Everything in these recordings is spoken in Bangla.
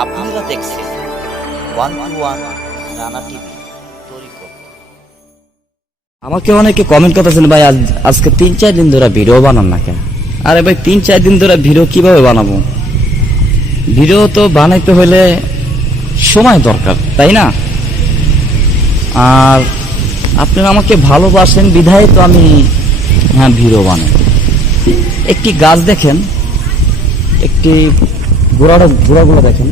আপনারা দেখছেন 121 রানা টিভি তরিকত। আমাকে অনেকে কমেন্ট করতেছেন, ভাই আজকে 3-4 দিন ধরে ভিডিও বানান না কেন? আরে ভাই 3-4 দিন ধরে ভিডিও কিভাবে বানাবো? ভিডিও তো বানাইতে হলে সময় দরকার, তাই না? আর আপনারা আমাকে ভালোবাসেন বিধায় তো আমি ভিডিও বানাই। একটি গাছ দেখেন, একটি গোড়াগুলো দেখেন,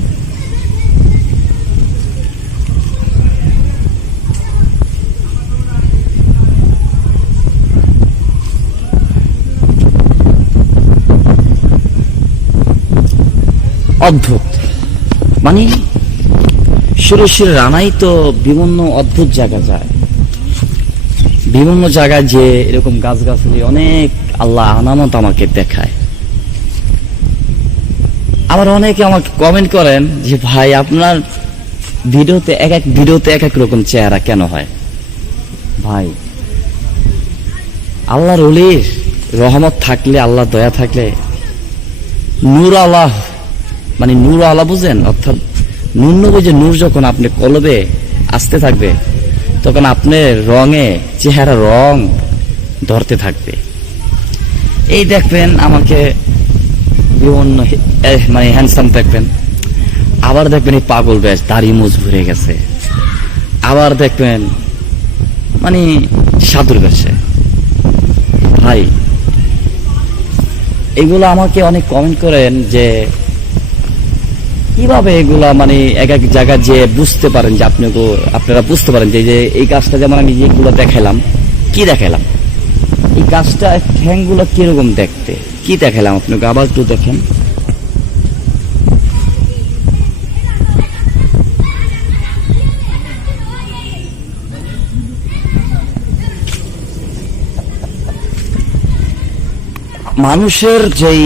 অদ্ভুত। মানে সুরেশের রানাই তো বিভিন্ন অদ্ভুত জায়গা যায়, বিভিন্ন জায়গায় যে এরকম গাছগাছালি অনেক আল্লাহ আনামত আমাকে দেখায়। আবার অনেকে আমাকে কমেন্ট করেন যে ভাই আপনার ভিডিওতে এক এক রকম চেহারা কেন হয়? ভাই আল্লাহর ওলির রহমত থাকলে, আল্লাহ দয়া থাকলে, নূর আল্লাহ মানে নূর আলা বুঝেন, অর্থাৎ নুন্নবী নূর যখন আপনি কলবে আসতে থাকবে তখন আপনার রঙে চেহারা রং ধরতে থাকবে। এই দেখবেন আমাকে বিভিন্ন মানে হ্যান্ডসাম দেখবেন, আবার দেখবেন এই পাগল ব্যাস দাড়ি মুজ ভরে গেছে, আবার দেখবেন মানে সাধুর বেশে। ভাই এগুলো আমাকে অনেক কমেন্ট করেন যে কিভাবে এগুলা মানে এক এক জায়গায় যে বুঝতে পারেন, যে আপনারা বুঝতে পারেন যে এই গাছটা যেমন আমি যেগুলো দেখালাম, কি দেখালাম, এই গাছটা ঠ্যাংগুলো কিরকম দেখতে, কি দেখালাম আপনাকে আবার একটু দেখেন। মানুষের যেই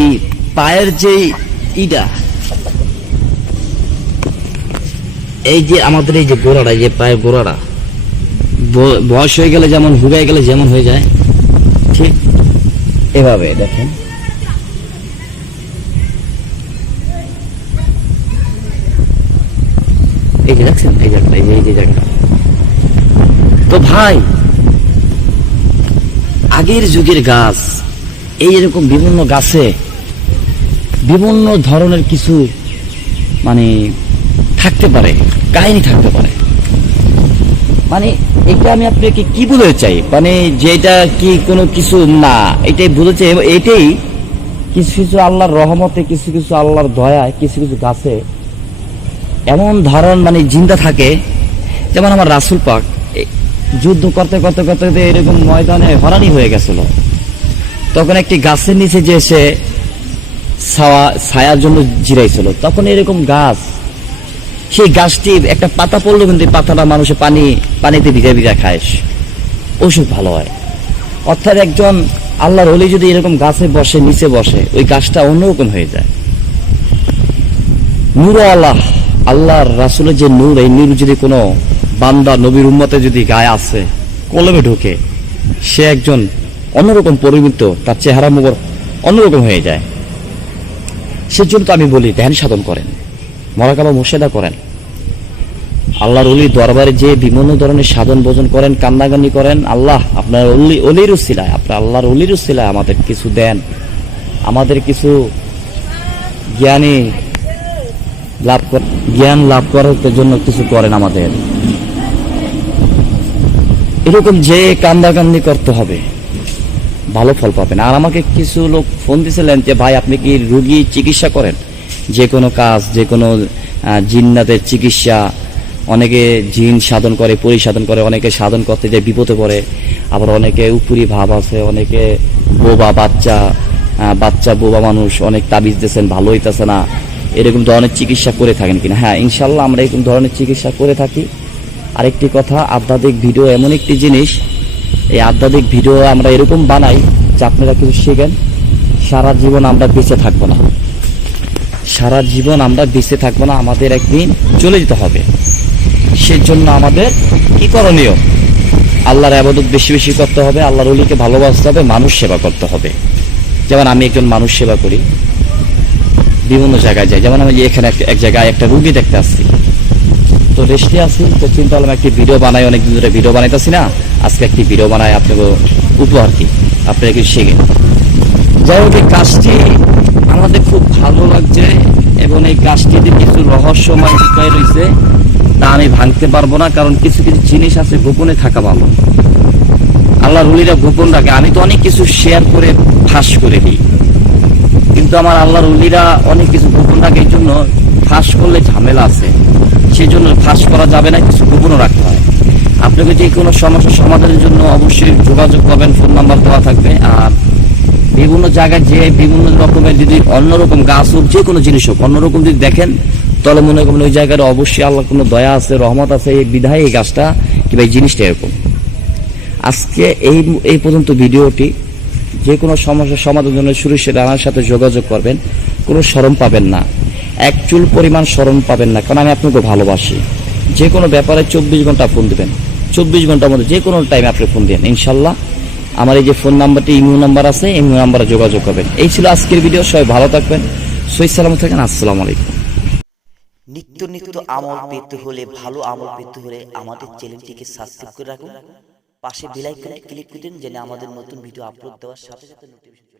পায়ের যেই ইটা, এই যে আমাদের এই যে গোড়াটা, যে পায়ের গোড়াটা বয়স হয়ে গেলে যেমন হুগাই গেলে যেমন হয়ে যায়, ঠিক এভাবে দেখেন। এই যে দেখছেন এই জায়গাটা, এই যে জায়গাটা। তো ভাই আগের যুগের গাছ, এই এরকম বিভিন্ন গাছে বিভিন্ন ধরনের কিছু মানে থাকতে পারে, কাহিনী থাকতে পারে। মানে এটা আমি আপনাকে কি বলতে চাই, মানে যেটা কি কোনো কিছু না, এটাই বলতে চাই। এটাই কিছু কিছু আল্লাহর রহমতে, কিছু কিছু আল্লাহর দয়ায়, কিছু কিছু গাছে এমন ধারণ মানে জিন্দা থাকে। যেমন আমার রাসূল পাক যুদ্ধ করতে করতে করতে এরকম ময়দানে হরানি হয়ে গেছিল, তখন একটি গাছের নিচে যে সে ছায়ার জন্য জিরাইছিল, তখন এরকম গাছ, সেই গাছটি একটা পাতা পড়লো কিন্তু পাতাটা মানুষের পানিতে ভিজা খায়, ওষুধ ভালো হয়। অর্থাৎ একজন আল্লাহর ওলি যদি এরকম গাছে বসে, নিচে বসে, ওই গাছটা অন্যরকম হয়ে যায়। নূর আল্লাহ, আল্লাহর রাসূলের যে নূর, এই নূর যদি কোনো বান্দা নবীর উম্মতে যদি গায়ে আসে, কলবে ঢোকে, সে একজন অন্যরকম পরিমিত, তার চেহারা মুখ অন্যরকম হয়ে যায়। সেজন্য তো আমি বলি ধ্যান সাধন করেন, মরাকাবা মুর্শিদা করেন, আল্লাহর ওলির দরবারে যে বিভিন্ন ধরনের সাধন ভোজন করেন, কান্নাকান্নি করেন। আল্লাহ আপনার ওলির উসিলায়, আপনার আল্লাহর ওলির উসিলায় আমাদের কিছু দেন, আমাদের কিছু জ্ঞান লাভ করার জন্য কিছু করেন আমাদের। এরকম যে কান্দাকান্দি করতে হবে, ভালো ফল পাবেন। আর আমাকে কিছু লোক ফোন দিয়েছিলেন যে ভাই আপনি কি রোগী চিকিৎসা করেন, যে কোনো কাজ, যে কোনো জিন্নাতের চিকিৎসা, অনেকে জিন সাধন করে, পরিসাধন করে, অনেকে সাধন করতে যায় বিপদে পড়ে, আবার অনেকে উপরি ভাব আছে, অনেকে বাচ্চা বোবা মানুষ, অনেক তাবিজ দিয়েছেন, ভালো হইতেছে না, এরকম ধরনের চিকিৎসা করে থাকেন কিনা? হ্যাঁ, ইনশাল্লাহ আমরা এরকম ধরনের চিকিৎসা করে থাকি। আরেকটি কথা, আধ্যাত্মিক ভিডিও এমন একটি জিনিস, এই আধ্যাত্মিক ভিডিও আমরা এরকম বানাই যে আপনারা কিছু শিখেন। সারা জীবন আমরা বেঁচে থাকবো না, সারা জীবন আমরা বেঁচে থাকবো না, আমাদের একদিন চলে যেতে হবে। সেজন্য আমাদের কি করণীয়? আল্লাহর ইবাদত বেশি বেশি করতে হবে, আল্লাহর ওলিকে ভালোবাসতে হবে, মানুষ সেবা করতে হবে। যেমন আমি একজন মানুষ সেবা করি, বিভিন্ন জায়গায় যাই। যেমন আমি এখানে এক জায়গায় একটা রুগী দেখতে আসছি, তো রেস্টে আছি, তো চিন্তা করলাম একটি ভিডিও বানাই, অনেকদিন ধরে ভিডিও বানাইতেছি না, আজকে একটি ভিডিও বানাই আপনাকে উপহার কি, আপনারা একটু শিখেন। যাই হোক, এই কাজটি আমাদের খুব ভালো লাগছে এবং এই কাজটিতে কিছু রহস্যময় বিষয় রয়েছে, তা আমি ভাঙতে পারবো না, কারণ কিছু কিছু জিনিস আছে গোপনে থাকা ভালো। আল্লাহ রুলিরা গোপন রাখে। আমি তো অনেক কিছু শেয়ার করে ফাঁস করে দিই, কিন্তু আমার আল্লাহ রুলিরা অনেক কিছু গোপন রাখে, এই জন্য ফাঁস করলে ঝামেলা আছে, সেই জন্য ফাঁস করা যাবে না, কিছু গোপনও রাখতে হয়। আপনাকে যে কোনো সমস্যার সমাধানের জন্য অবশ্যই যোগাযোগ করবেন, ফোন নাম্বার দেওয়া থাকবে। আর বিভিন্ন জায়গায় যে বিভিন্ন রকমের যদি অন্যরকম গাছ হোক, যে কোনো জিনিস হোক অন্যরকম যদি দেখেন, তাহলে মনে করবেন ওই জায়গায় অবশ্যই আল্লাহ কোনো দয়া আছে, রহমত আছে, এই বিধায় এই গাছটা কিংবা এই জিনিসটা এরকম। আজকে এই পর্যন্ত ভিডিওটি। যে কোনো সমস্যার সমাধানের জন্য সুরেশের রানার সাথে যোগাযোগ করবেন, কোনো শরম পাবেন না, এক চুল পরিমাণ শরম পাবেন না, কারণ আমি আপনাকে ভালোবাসি। যে কোনো ব্যাপারে 24 ঘন্টা ফোন দিবেন, 24 ঘন্টার মধ্যে যে কোনো টাইমে আপনি ফোন দিন, ইনশাল্লাহ। আমার এই যে ফোন নাম্বারটি ইমো নাম্বার আছে, ইমো নাম্বারে যোগাযোগ করবেন। এই ছিল আজকের ভিডিও। সবাই ভালো থাকবেন, সহি সালামত থাকেন। আসসালামু আলাইকুম। নিত্য নিত্য আমল পেতে হলে, ভালো আমল পেতে হলে আমাদের চ্যানেলটিকে সাবস্ক্রাইব করে রাখুন, পাশে বেল আইকনে ক্লিক করে দিন, যেন আমাদের নতুন ভিডিও আপলোড দেওয়ার সাথে সাথে নোটিফিকেশন